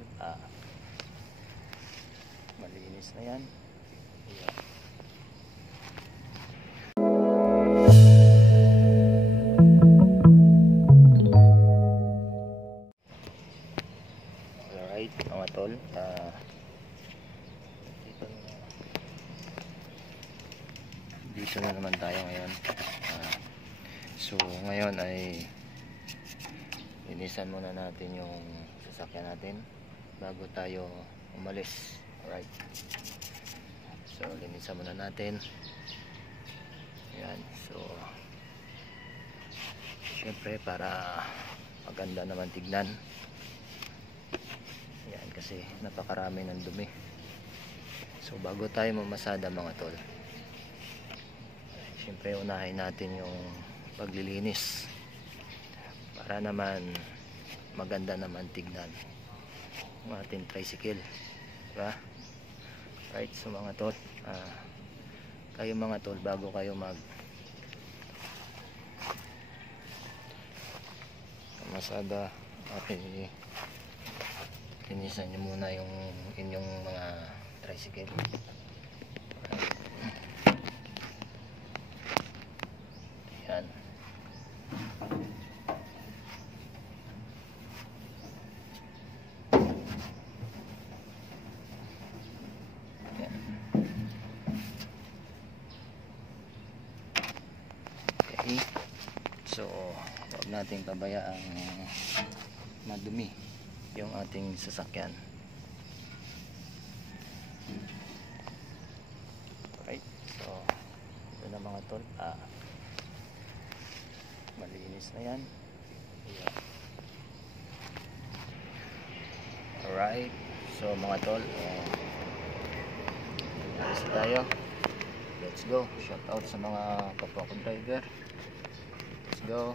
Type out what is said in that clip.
tol, malinis na yan. Ayan. Alright mga tol, dito na naman tayo ngayon. So ngayon ay linisan muna natin yung sasakyan natin bago tayo umalis. Alright, so linisan muna natin. Ayan, so syempre para maganda naman tignan. Ayan, kasi napakarami ng dumi. So bago tayo mamasada mga tol, syempre unahin natin yung paglilinis para naman maganda naman tignan yung ating tricycle, diba? Right, so mga tol, kayo mga tol, bago kayo masada, okay, linisan nyo muna yung inyong mga tricycle. Ayan. Ayan. Okay, so huwag nating pabayaang madumi yung ating sasakyan. Alright, so ito na mga tol, malinis na yan. Ayan. Alright, so mga tol, alis tayo. Let's go. Shout out sa mga kapwa ko driver. Let's go.